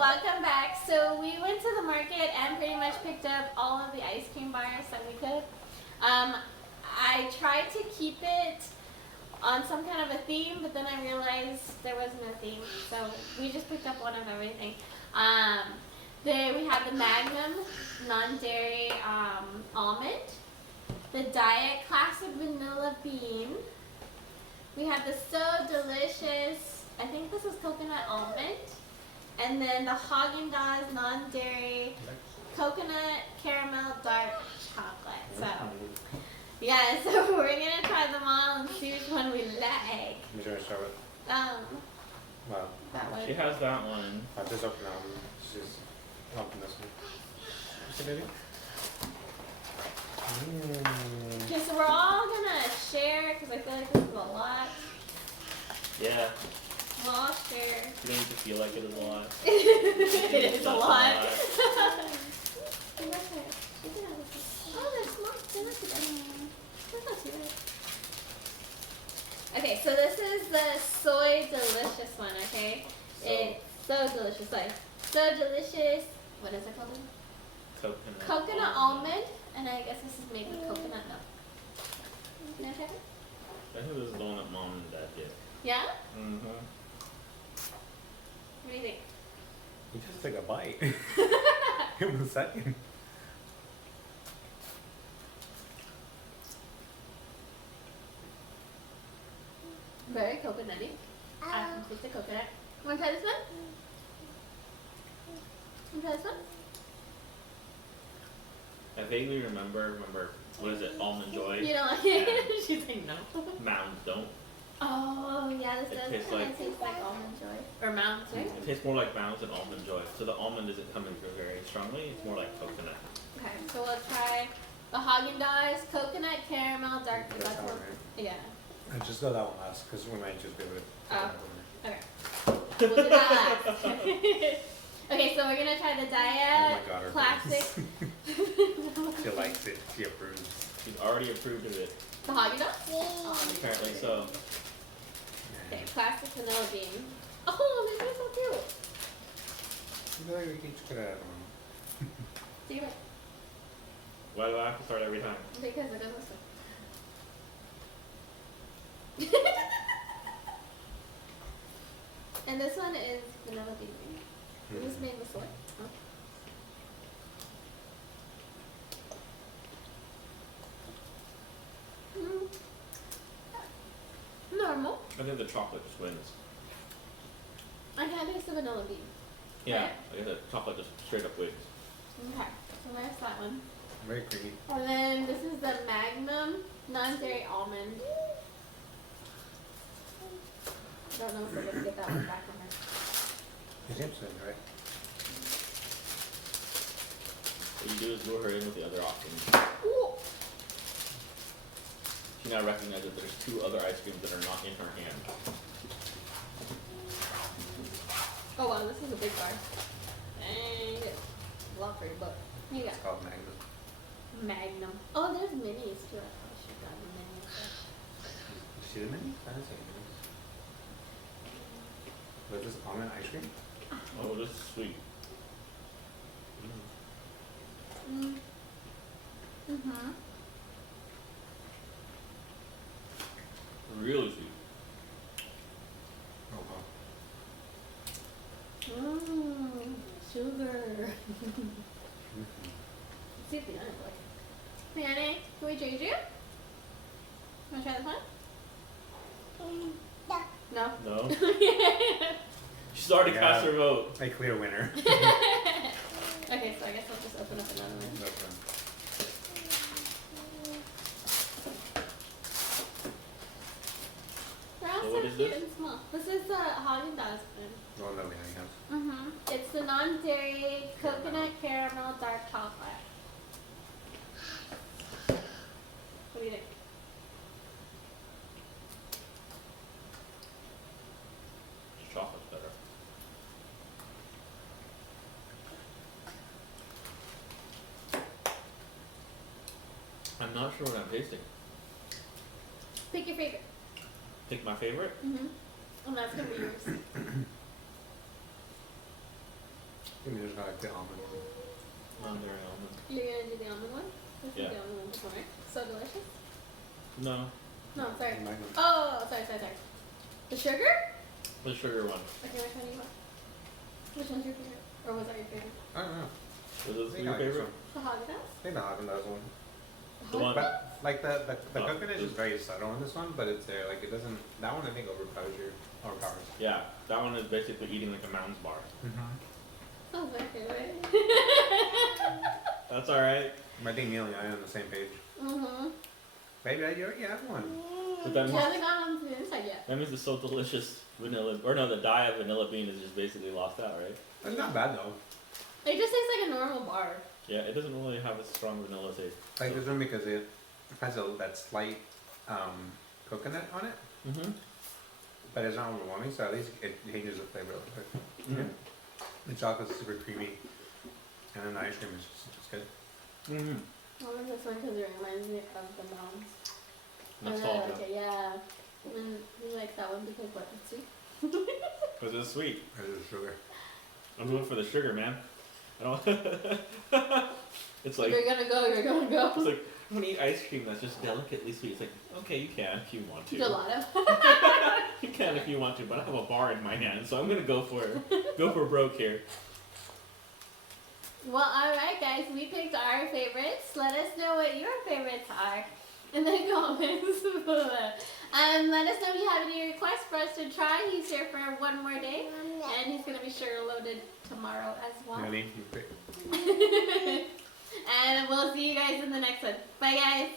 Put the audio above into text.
Welcome back. So we went to the market and pretty much picked up all of the ice cream bars that we could. I tried to keep it on some kind of a theme, but then I realized there wasn't a theme, so we just picked up one of everything. We have the Magnum non-dairy almond, the Diet Classic Vanilla Bean. We have the So Delicious, I think this is coconut almond, and then the Haagen-Dazs non-dairy coconut caramel dark chocolate. So yeah, so we're gonna try them all and see which one we like. Which one start with? Well, That one. She has that one. I'll just open she's open this one. See, baby? Okay, so we're all gonna share because I feel like this is a lot. Yeah. We'll all share. You don't need to feel like it is a lot. It is a lot. Oh, they're small. They're not too bad. They're not too bad. Okay, so this is the Soy Delicious one, okay? It's so delicious. So delicious. What is it called? Coconut almond. And I guess this is made with coconut milk. Can I try it? I think this is the one that mom and dad get. Yeah? Mm-hmm. What do you think? You just took a bite. In 1 second. Very coconutty. I can taste the coconut. Want to try this one? Want to try this one? I vaguely remember, what is it, Almond Joy? You don't like it? She's like, no. Mounds don't. Oh, yeah, this It does tastes kind of like- taste like almond joy. Or mounds, right? It tastes more like Mounds than Almond Joy. So the almond isn't coming through very strongly. It's more like coconut. Okay, so we'll try the Haagen-Dazs coconut caramel dark That's chocolate. all right. Yeah. And just go that one last, because we might just be able to. Oh. Okay. We'll do that last. Okay, so we're gonna try the Oh Diet my God, her Classic. She likes it. She approves. She's already approved of it. The Haagen-Dazs? Apparently so. Okay, classic vanilla bean. Oh, they're so cute. You feel like we each could have one. See what? Why do I have to start every time? Because it goes this way. And this one is vanilla bean. Is this made with soy? Oh. Normal. I think the chocolate just wins. I can't taste the vanilla bean. Yeah, Right. I guess the chocolate just straight up wins. Okay, so there's that one. Very creamy. And then this is the Magnum non-dairy almond. I don't know if we're gonna get that one back on her. It seems to right? What you do is lure her in with the other options. Ooh. She now recognizes that there's 2 other ice creams that are not in her hand. Oh wow, this is a big bar. Dang it. A lot for your buck. Here you go. It's called Magnum. Magnum. Oh, there's minis too. I probably should have gotten the minis. You see the menu? I didn't see the menu. What is this, almond ice cream? Oh, this is sweet. Mm. Mm-hmm. Really sweet. Oh, wow. Mmm. Sugar. Mm-hmm. See if the other boy. Hey, Annie, can we change you? Wanna try this one? No. No? She's already cast her vote. A clear winner. Okay, so I guess I'll just open up another one. No problem. They're all So so what is cute this? and small. This is the Haagen-Dazs one. Oh, no, we have. Mm-hmm. It's the non-dairy coconut caramel dark chocolate. What do you think? Chocolate's better. I'm not sure what I'm tasting. Pick your favorite. Pick my favorite? Mm-hmm. And that's gonna be yours. Give me just like the almond one. Non-dairy almond. You're gonna do the almond one? This Yeah. is the almond one before. So delicious. No, No, sorry. Magnum. Oh, sorry. The sugar? the sugar one. Okay, which one do you want? Which one's your favorite? Or was that your favorite? I don't know. Was I this think your I like this favorite? one. The Haagen-Dazs? I think the Haagen-Dazs one. The one. But like the Oh, coconut is this- very subtle in this one, but it's there. Like it doesn't. That one I think overpowers. Yeah, that one is basically eating like a Mounds bar. Mm-hmm. Oh, my favorite. That's all right. I think Neil and I are on the same page. Mm-hmm. Maybe I already had one. But that She means, hasn't gone on to the inside yet. that means the so delicious vanilla, or no, the dye of vanilla bean is just basically lost out, right? It's not bad though. It just tastes like a normal bar. Yeah, it doesn't really have a strong vanilla taste. Like this one because it has that slight coconut on it, Mm-hmm. but it's not overwhelming. So at least it changes the flavor a little bit. Mhm. The chocolate's super creamy, and then the ice cream is just good. Mm-hmm. I love this one because it reminds me of the moms. I really Nostalgia. like it, yeah. And you like that one because what? It's sweet? Because it's sweet. Because of sugar. I'm going for the sugar, man. I don't. It's like If you're gonna go, you're gonna it's go. like I want to eat ice cream that's just delicately sweet. It's like okay, you can if you want to. Gelato. You can if you want to, but I have a bar in my hand, so I'm gonna go for it. Go for broke here. Well, alright guys, we picked our favorites. Let us know what your favorites are in the comments below. Let us know if you have any requests for us to try. He's here for one more day, and he's gonna be sugar loaded tomorrow as well. Really? You pick. And we'll see you guys in the next one. Bye guys.